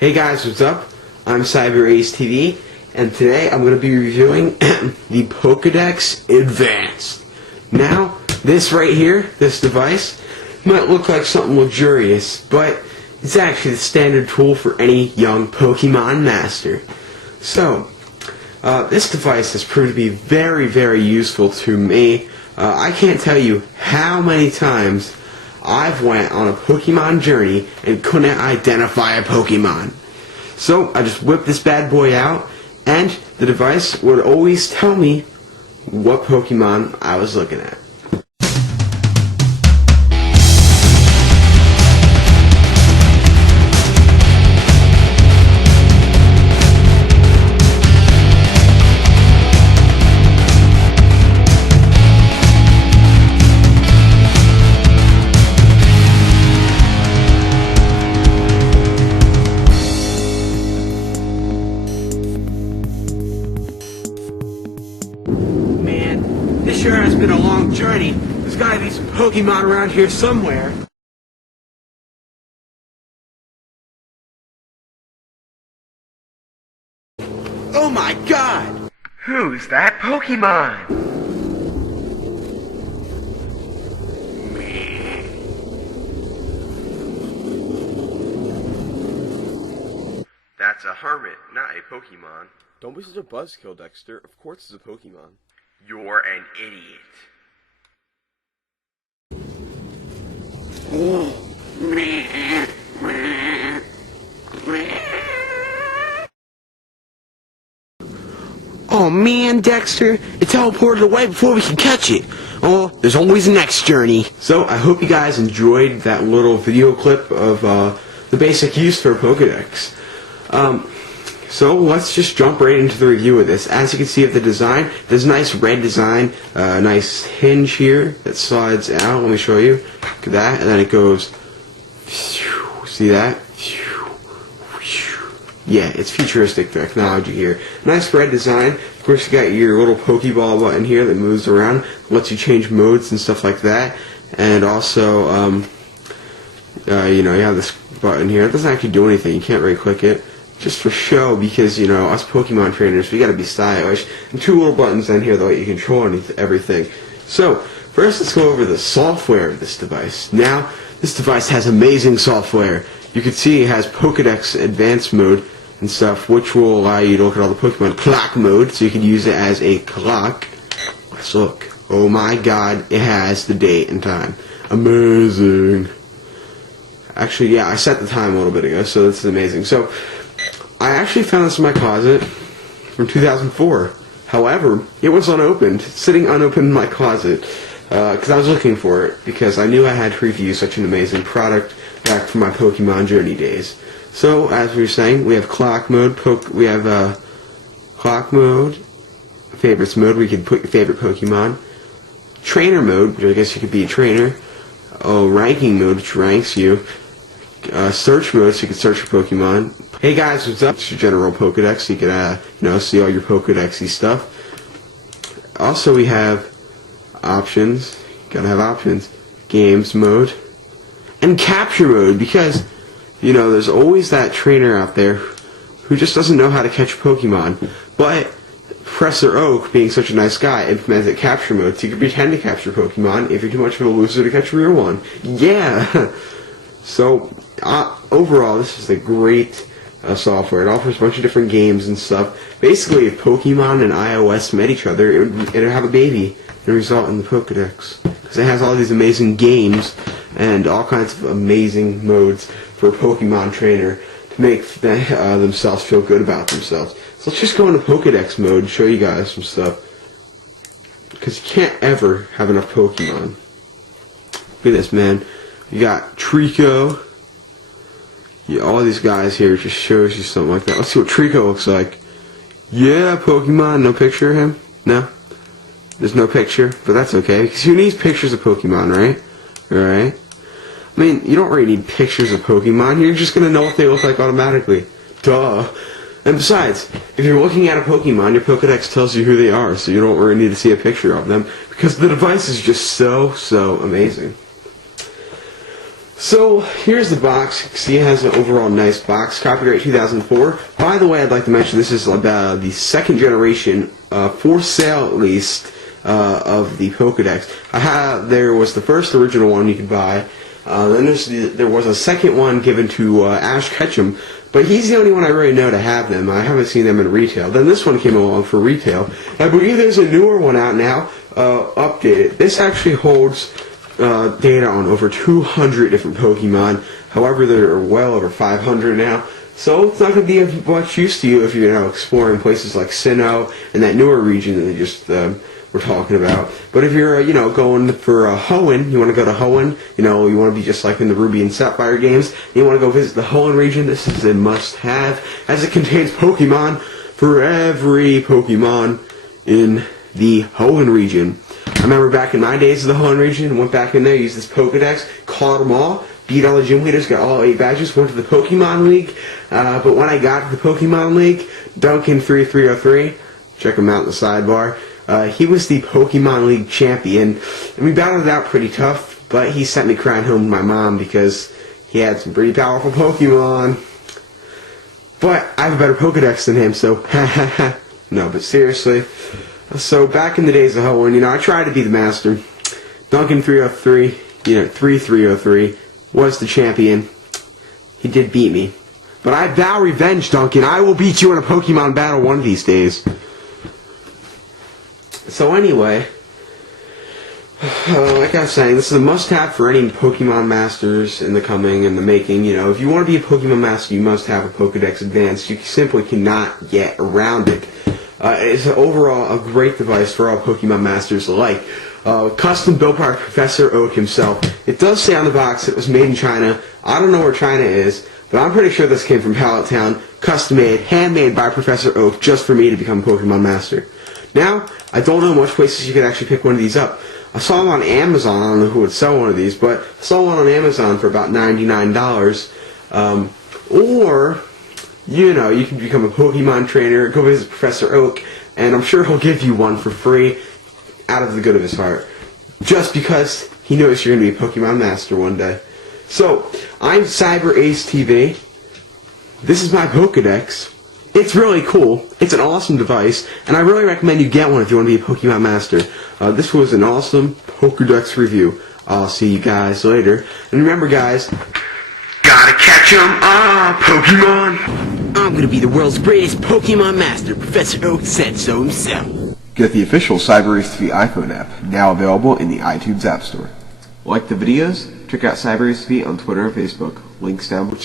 Hey guys, what's up? I'm CyberAce TV, and today I'm going to be reviewing the Pokedex Advanced. Now, this right here, this device, might look like something luxurious, but it's actually the standard tool for any young Pokemon master. So, this device has proved to be very, very useful to me. I can't tell you how many times I've went on a Pokemon journey and couldn't identify a Pokemon. So I just whipped this bad boy out, and the device would always tell me what Pokemon I was looking at. This sure has been a long journey. There's gotta be some Pokemon around here somewhere. Oh my god! Who's that Pokemon? That's a hermit, not a Pokemon. Don't be such a buzzkill, Dexter. Of course it's a Pokemon. You're an idiot. Oh man, Dexter, it teleported away before we can catch it. Oh, there's always a next journey. So I hope you guys enjoyed that little video clip of the basic use for a Pokedex. So let's just jump right into the review of this. As you can see of the design, there's a nice red design, a nice hinge here that slides out. Let me show you. Look at that, and then it goes. See that? Yeah, it's futuristic technology here. Nice red design. Of course, you got your little Pokeball button here that moves around, lets you change modes and stuff like that. And also, you have this button here. It doesn't actually do anything. You can't right-click it. Just for show, because, us Pokemon trainers, we gotta be stylish. And two little buttons down here that let you control everything. So, first let's go over the software of this device. Now, this device has amazing software. You can see it has Pokedex Advanced mode and stuff, which will allow you to look at all the Pokemon. Clock mode, so you can use it as a clock. Let's look. Oh my god, it has the date and time. Amazing. Actually, yeah, I set the time a little bit ago, so this is amazing. So, I actually found this in my closet from 2004. However, it was unopened, sitting unopened in my closet, because I was looking for it, because I knew I had to review such an amazing product back from my Pokemon journey days. So, as we were saying, we have clock mode, clock mode, favorites mode, where you can put your favorite Pokemon, trainer mode, which I guess you could be a trainer, ranking mode, which ranks you, search mode, so you can search for Pokemon. Hey guys, what's up? It's your general Pokedex, so you can, see all your Pokedexy stuff. Also, we have options. Gotta have options. Games mode. And capture mode, because, there's always that trainer out there who just doesn't know how to catch Pokemon. But Professor Oak, being such a nice guy, implemented capture mode, so you can pretend to capture Pokemon if you're too much of a loser to catch a real one. Yeah! So, overall, this is a great software. It offers a bunch of different games and stuff. Basically, if Pokemon and iOS met each other, it would have a baby and result in the Pokedex. Because it has all these amazing games and all kinds of amazing modes for a Pokemon trainer to make themselves feel good about themselves. So let's just go into Pokedex mode and show you guys some stuff. Because you can't ever have enough Pokemon. Look at this, man. You got Trico. Yeah, all these guys here just shows you something like that. Let's see what Trico looks like. Yeah, Pokemon. No picture of him? No? There's no picture, but that's okay. Because who needs pictures of Pokemon, right? Alright? I mean, you don't really need pictures of Pokemon. You're just going to know what they look like automatically. Duh. And besides, if you're looking at a Pokemon, your Pokedex tells you who they are, so you don't really need to see a picture of them, because the device is just so amazing. So here's the box. See, it has an overall nice box. Copyright 2004. By the way, I'd like to mention this is about the second generation, for sale at least, of the Pokedex. There was the first original one you could buy. Then there was a second one given to Ash Ketchum, but he's the only one I really know to have them. I haven't seen them in retail. Then this one came along for retail. I believe there's a newer one out now, updated. This actually holds data on over 200 different Pokemon. However, there are well over 500 now. So it's not going to be of much use to you if you're exploring places like Sinnoh and that newer region that they just were talking about. But if you're going for Hoenn, you want to go to Hoenn, you want to be just like in the Ruby and Sapphire games, and you want to go visit the Hoenn region, this is a must-have, as it contains Pokemon for every Pokemon in the Hoenn region. I remember back in my days of the Hoenn region, went back in there, used this Pokedex, caught them all, beat all the gym leaders, got all 8 badges, went to the Pokemon League, but when I got to the Pokemon League, Duncan3303, check him out in the sidebar, he was the Pokemon League champion, and we battled it out pretty tough, but he sent me crying home to my mom because he had some pretty powerful Pokemon. But I have a better Pokedex than him, so no, but seriously. So back in the days of Hoenn, I tried to be the master. Duncan303, 3303 was the champion. He did beat me. But I vow revenge, Duncan. I will beat you in a Pokemon battle one of these days. So anyway, like I was saying, this is a must-have for any Pokemon Masters in the making. If you want to be a Pokemon Master, you must have a Pokedex Advanced. You simply cannot get around it. It's overall a great device for all Pokemon Masters alike. Custom built by Professor Oak himself. It does say on the box it was made in China. I don't know where China is, but I'm pretty sure this came from Pallet Town. Custom made, handmade by Professor Oak just for me to become a Pokemon Master. Now, I don't know much places you could actually pick one of these up. I saw them on Amazon. I don't know who would sell one of these, but I saw one on Amazon for about $99. Or, you can become a Pokemon trainer, go visit Professor Oak, and I'm sure he'll give you one for free out of the good of his heart. Just because he knows you're going to be a Pokemon Master one day. So, I'm Cyber Ace TV. This is my Pokedex. It's really cool. It's an awesome device, and I really recommend you get one if you want to be a Pokemon Master. This was an awesome Pokedex review. I'll see you guys later. And remember, guys, gotta catch 'em, Pokemon! I'm gonna be the world's greatest Pokemon Master. Professor Oak said so himself. Get the official Cyber Ace TV iPhone app, now available in the iTunes App Store. Like the videos? Check out Cyber Ace TV on Twitter and Facebook. Links down below.